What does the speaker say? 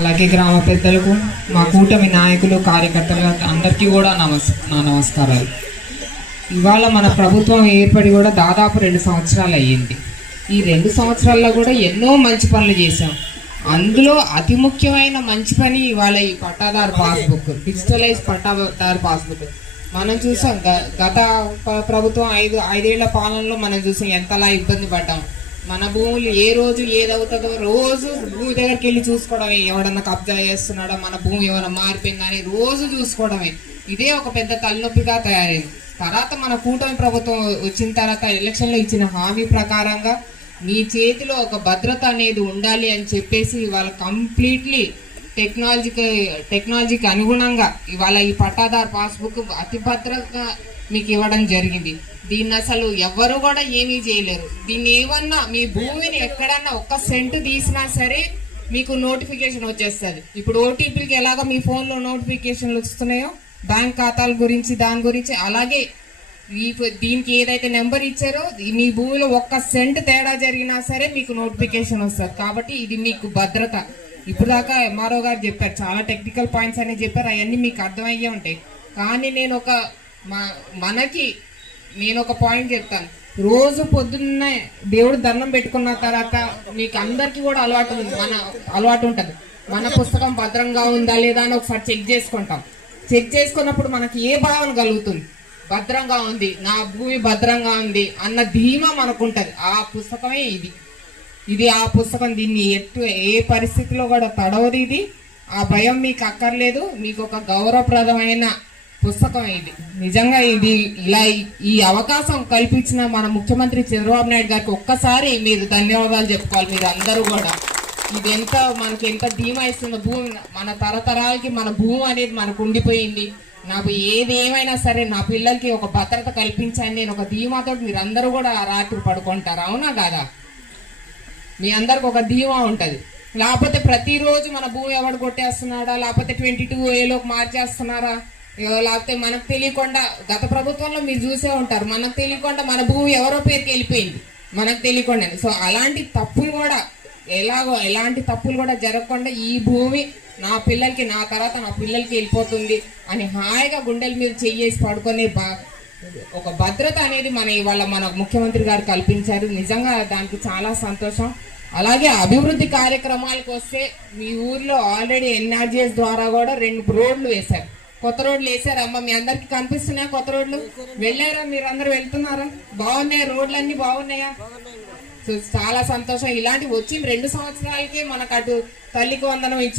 అలాగే గ్రామ పెద్దలకు, మా కూటమి నాయకులు, కార్యకర్తలకు అందరికీ కూడా నా నమస్కారాలు. ఇవాళ మన ప్రభుత్వం ఏర్పడి కూడా దాదాపు 2 సంవత్సరాలు అయ్యింది. ఈ 2 సంవత్సరాల్లో కూడా ఎన్నో మంచి పనులు చేశాం. అందులో అతి ముఖ్యమైన మంచి పని ఇవాళ ఈ పట్టాదారు పాస్బుక్, డిజిటలైజ్ పట్టాదారు పాస్బుక్. మనం చూసాం గత ప్రభుత్వం 5 ఏళ్ల పాలనలో మనం చూసాం ఎంతలా ఇబ్బంది పడ్డాం. మన భూములు ఏ రోజు ఏదవుతుందో రోజు భూమి దగ్గరికి వెళ్ళి చూసుకోవడమే, ఎవడన్నా కబ్జా చేస్తున్నాడో, మన భూమి ఏమైనా మారిపోయిందని రోజు చూసుకోవడమే. ఇదే ఒక పెద్ద తలనొప్పిగా తయారైంది. తర్వాత మన కూటమి ప్రభుత్వం వచ్చిన తర్వాత ఎలక్షన్లో ఇచ్చిన హామీ ప్రకారంగా మీ చేతిలో ఒక భద్రత అనేది ఉండాలి అని చెప్పేసి ఇవాళ కంప్లీట్లీ టెక్నాలజీకి అనుగుణంగా ఇవాళ ఈ పట్టాదారు పాస్బుక్ అతి భద్రంగా మీకు ఇవ్వడం జరిగింది. దీన్ని అసలు ఎవరు కూడా ఏమీ చేయలేరు. దీన్ని ఏమన్నా మీ భూమిని ఎక్కడన్నా 1 సెంటు తీసినా సరే మీకు నోటిఫికేషన్ వచ్చేస్తుంది. ఇప్పుడు ఓటీపీలకి ఎలాగో మీ ఫోన్లో నోటిఫికేషన్లు వస్తున్నాయో బ్యాంక్ ఖాతాల గురించి దాని గురించి, అలాగే దీనికి ఏదైతే నెంబర్ ఇచ్చారో మీ భూమిలో 1 సెంట్ తేడా జరిగినా సరే మీకు నోటిఫికేషన్ వస్తుంది. కాబట్టి ఇది మీకు భద్రత. ఇప్పుడు దాకా ఎంఆర్ఓ గారు చెప్పారు, చాలా టెక్నికల్ పాయింట్స్ అని చెప్పారు, అవన్నీ మీకు అర్థమయ్యే ఉంటాయి. కానీ నేను ఒక పాయింట్ చెప్తాను. రోజు పొద్దున్నే దేవుడు దండం పెట్టుకున్న తర్వాత మీకు అందరికీ కూడా అలవాటు ఉంటుంది. మన పుస్తకం భద్రంగా ఉందా లేదా అని ఒకసారి చెక్ చేసుకుంటాం. చెక్ చేసుకున్నప్పుడు మనకి ఏ భావన కలుగుతుంది? భద్రంగా ఉంది, నా భూమి భద్రంగా ఉంది అన్న ధీమా మనకుంటది. ఆ పుస్తకమే ఇది ఆ పుస్తకం. దీన్ని ఏ పరిస్థితిలో కూడా తడవదు. ఇది ఆ భయం మీకు అక్కర్లేదు. మీకు ఒక గౌరవప్రదమైన పుస్తకం ఇది. నిజంగా ఇది ఇలా ఈ అవకాశం కల్పించిన మన ముఖ్యమంత్రి చంద్రబాబు నాయుడు గారికి ఒక్కసారి మీరు ధన్యవాదాలు చెప్పుకోవాలి. మీరు అందరూ కూడా ఇది మనకి ఎంత ధీమా ఇస్తున్న భూమి, మన తరతరాలకి మన భూమి అనేది మనకు ఉండిపోయింది. నాకు ఏది ఏమైనా సరే నా పిల్లలకి ఒక భద్రత కల్పించండి నేను ఒక ధీమాతో మీరు అందరూ కూడా రాత్రి పడుకుంటారు. అవునా కాదా? మీ అందరికి ఒక ధీమా ఉంటుంది. లేకపోతే ప్రతిరోజు మన భూమి ఎవడు కొట్టేస్తున్నాడా, లేకపోతే 22A మార్చేస్తున్నారా, లేకపోతే మనకు తెలియకుండా గత ప్రభుత్వంలో మీరు చూసే ఉంటారు, మనకు తెలియకుండా మన భూమి ఎవరో పేరుకి వెళ్ళిపోయింది మనకు తెలియకుండా. సో అలాంటి తప్పులు కూడా ఎలాంటి తప్పులు కూడా జరగకుండా ఈ భూమి నా పిల్లలకి, నా తర్వాత నా పిల్లలకి వెళ్ళిపోతుంది అని హాయిగా గుండెల మీద చెయ్యేసి పడుకునే ఒక భద్రత అనేది ఇవాళ మన ముఖ్యమంత్రి గారు కల్పించారు. నిజంగా దానికి చాలా సంతోషం. అలాగే అభివృద్ధి కార్యక్రమాలకు వస్తే మీ ఊర్లో ఆల్రెడీ ఎన్ఆర్జీఎస్ ద్వారా కూడా 2 రోడ్లు వేశారు. కొత్త రోడ్లు వేసారమ్మా, మీ అందరికి కనిపిస్తున్నాయా? కొత్త రోడ్లు వెళ్ళారా? మీరు అందరు వెళ్తున్నారా? బాగున్నాయా? రోడ్లన్నీ బాగున్నాయా? సో చాలా సంతోషం. ఇలాంటివి వచ్చి 2 సంవత్సరాలకే మనకు అటు తల్లికి వందనం ఇచ్చి